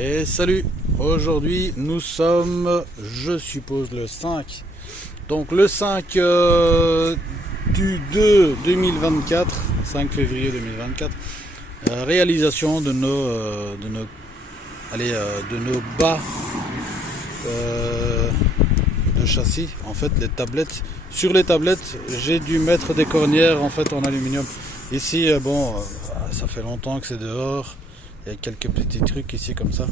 Et salut, aujourd'hui nous sommes, je suppose, le 5. Donc le 5 du 2 2024, 5 février 2024, réalisation de nos bas de châssis, en fait les tablettes. Sur les tablettes, j'ai dû mettre des cornières en fait en aluminium. Ici, ça fait longtemps que c'est dehors. Il y a quelques petits trucs ici comme ça.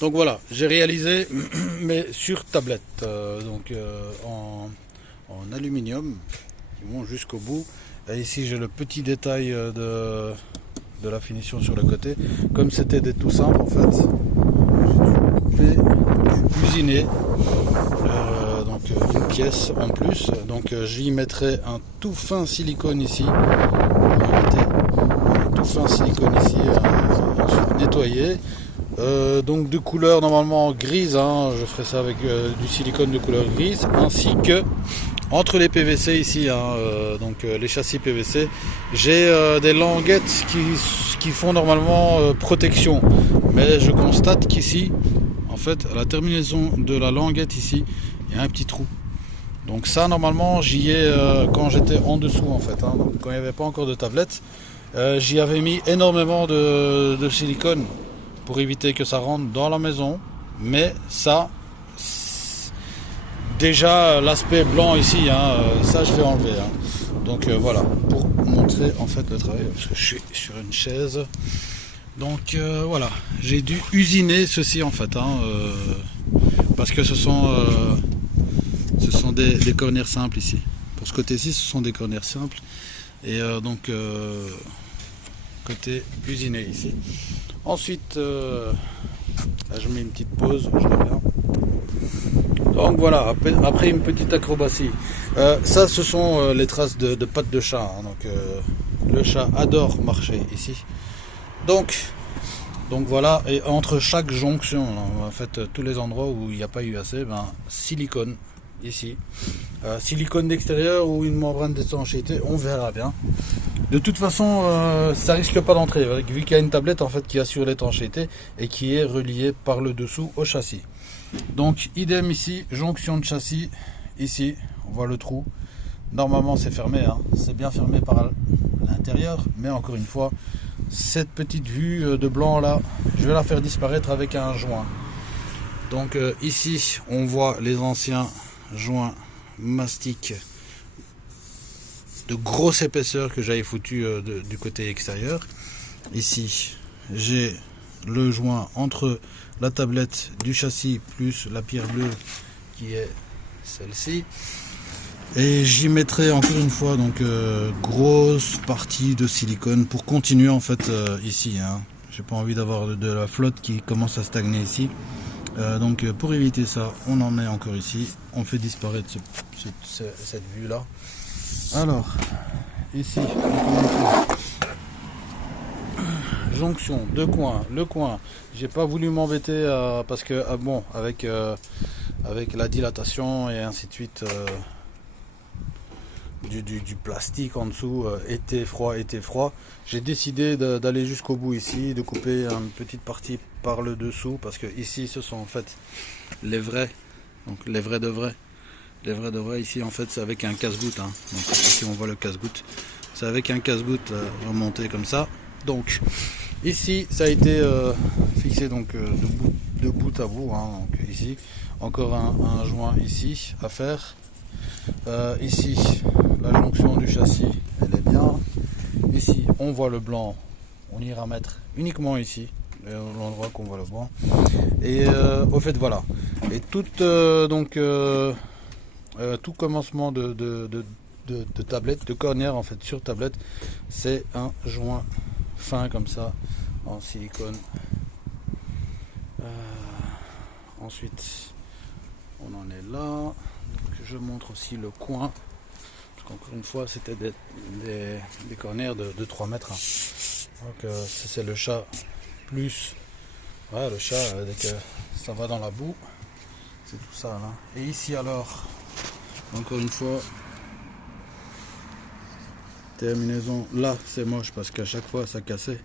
Donc voilà, j'ai réalisé, mais sur tablette, en aluminium, qui vont jusqu'au bout. Et ici j'ai le petit détail de la finition sur le côté. Comme c'était des tout simples en fait, j'ai dû couper, usiner une pièce en plus. Donc j'y mettrai un tout fin silicone ici. Tout fin silicone ici, ensuite nettoyé. Donc de couleur normalement grise, je ferai ça avec du silicone de couleur grise, ainsi que entre les PVC ici, les châssis PVC, j'ai des languettes qui font normalement protection, mais je constate qu'ici, en fait, à la terminaison de la languette ici, il y a un petit trou. Donc ça normalement j'y ai quand j'étais en dessous en fait, donc quand il n'y avait pas encore de tablette, j'y avais mis énormément de silicone pour éviter que ça rentre dans la maison, mais ça, déjà l'aspect blanc ici, ça je vais enlever. Donc voilà, pour montrer en fait le travail, parce que je suis sur une chaise. Donc voilà, j'ai dû usiner ceci en fait, parce que ce sont des cornières simples ici. Pour ce côté-ci, ce sont des cornières simples, et côté usiné ici. Ensuite, là, je mets une petite pause, je reviens. Donc voilà, après une petite acrobatie. Ça, ce sont les traces de pattes de chat. Le chat adore marcher ici. Donc voilà, et entre chaque jonction, en fait, tous les endroits où il n'y a pas eu assez, silicone ici. Silicone d'extérieur ou une membrane d'étanchéité, on verra bien. De toute façon, ça risque pas d'entrer, vu qu'il y a une tablette en fait qui assure l'étanchéité et qui est reliée par le dessous au châssis. Donc idem ici, jonction de châssis, ici, on voit le trou. Normalement c'est fermé, c'est bien fermé par l'intérieur, mais encore une fois, cette petite vue de blanc là, je vais la faire disparaître avec un joint. Donc ici, on voit les anciens joints mastic de grosse épaisseur que j'avais foutu du côté extérieur. Ici j'ai le joint entre la tablette du châssis plus la pierre bleue qui est celle-ci, et j'y mettrai encore une fois grosse partie de silicone pour continuer en fait ici, j'ai pas envie d'avoir de la flotte qui commence à stagner ici. Donc pour éviter ça, on en met encore ici, on fait disparaître cette vue là. Alors ici, jonction, deux coins, le coin, j'ai pas voulu m'embêter parce que avec la dilatation et ainsi de suite du plastique en dessous, été froid, j'ai décidé d'aller jusqu'au bout ici, de couper une petite partie par le dessous, parce que ici ce sont en fait les vrais, donc les vrais de vrais ici en fait c'est avec un casse-goutte, donc ici on voit le casse-goutte, c'est avec un casse-goutte remonté comme ça. Donc ici ça a été fixé de bout à bout, donc ici encore un joint ici à faire. Ici la jonction du châssis elle est bien, ici on voit le blanc, on ira mettre uniquement ici l'endroit qu'on voit le blanc, et au fait voilà, et tout commencement de tablette, de cornière en fait sur tablette, c'est un joint fin comme ça en silicone. Ensuite on en est là. Donc, je montre aussi le coin, parce qu'encore une fois c'était des cornières de 3 mètres. Donc c'est le chat plus, voilà, le chat dès que ça va dans la boue, c'est tout ça là. Et ici alors, encore une fois, terminaison là, c'est moche parce qu'à chaque fois ça cassait.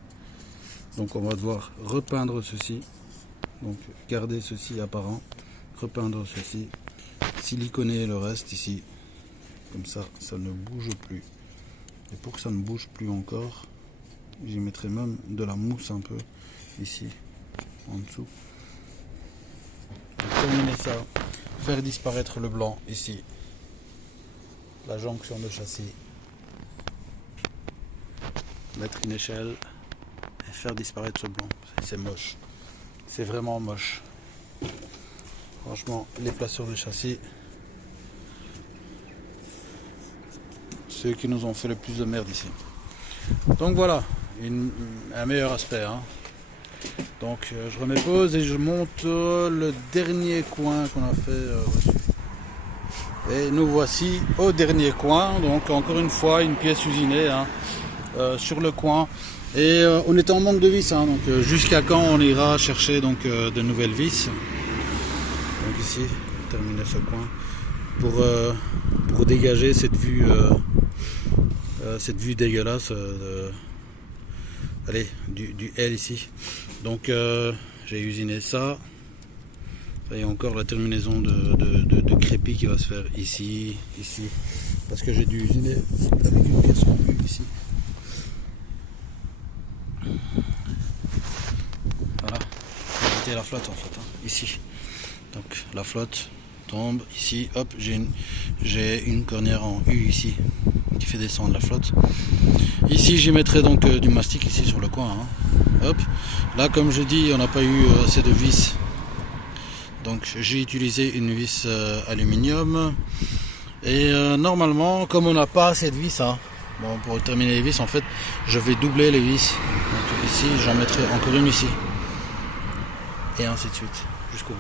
Donc on va devoir repeindre ceci. Donc garder ceci apparent, repeindre ceci, siliconer le reste ici. Comme ça, ça ne bouge plus. Et pour que ça ne bouge plus encore, j'y mettrai même de la mousse un peu ici, en dessous. Pour terminer ça, faire disparaître le blanc ici. La jonction de châssis. Mettre une échelle et faire disparaître ce blanc. C'est moche. C'est vraiment moche. Franchement, les plâtures de châssis, ceux qui nous ont fait le plus de merde ici. Donc voilà, un meilleur aspect. Hein. Donc je remets pause et je monte le dernier coin qu'on a fait dessus. Et nous voici au dernier coin. Donc encore une fois, une pièce usinée hein, sur le coin. Et on était en manque de vis. Hein, donc jusqu'à quand on ira chercher donc, de nouvelles vis. Donc ici, terminer ce coin pour dégager cette vue dégueulasse du L ici. Donc j'ai usiné ça. Il y a encore la terminaison de crépi qui va se faire ici, parce que j'ai dû usiner avec une pièce rompue ici. Voilà, éviter la flotte en fait, hein, ici. Donc la flotte tombe ici, hop, j'ai une cornière en U ici qui fait descendre la flotte. Ici j'y mettrai donc du mastic ici sur le coin. Hein. Hop, là comme je dis, on n'a pas eu assez de vis. Donc j'ai utilisé une vis aluminium. Et normalement, comme on n'a pas assez de vis, hein, bon, pour terminer les vis, en fait, je vais doubler les vis. Donc ici, j'en mettrai encore une ici. Et ainsi de suite, jusqu'au bout.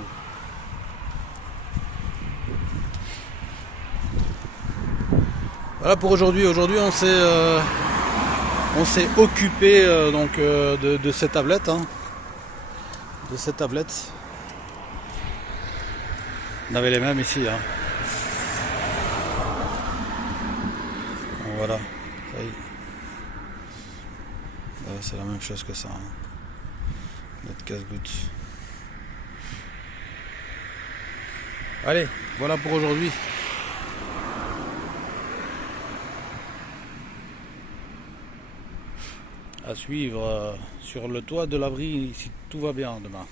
Voilà pour aujourd'hui. Aujourd'hui, on s'est occupé de cette tablette. Hein, de cette tablette. On avait les mêmes ici. Hein. Voilà. C'est la même chose que ça. Hein. Notre casse-goutte. Allez, voilà pour aujourd'hui. À suivre sur le toit de l'abri si tout va bien demain.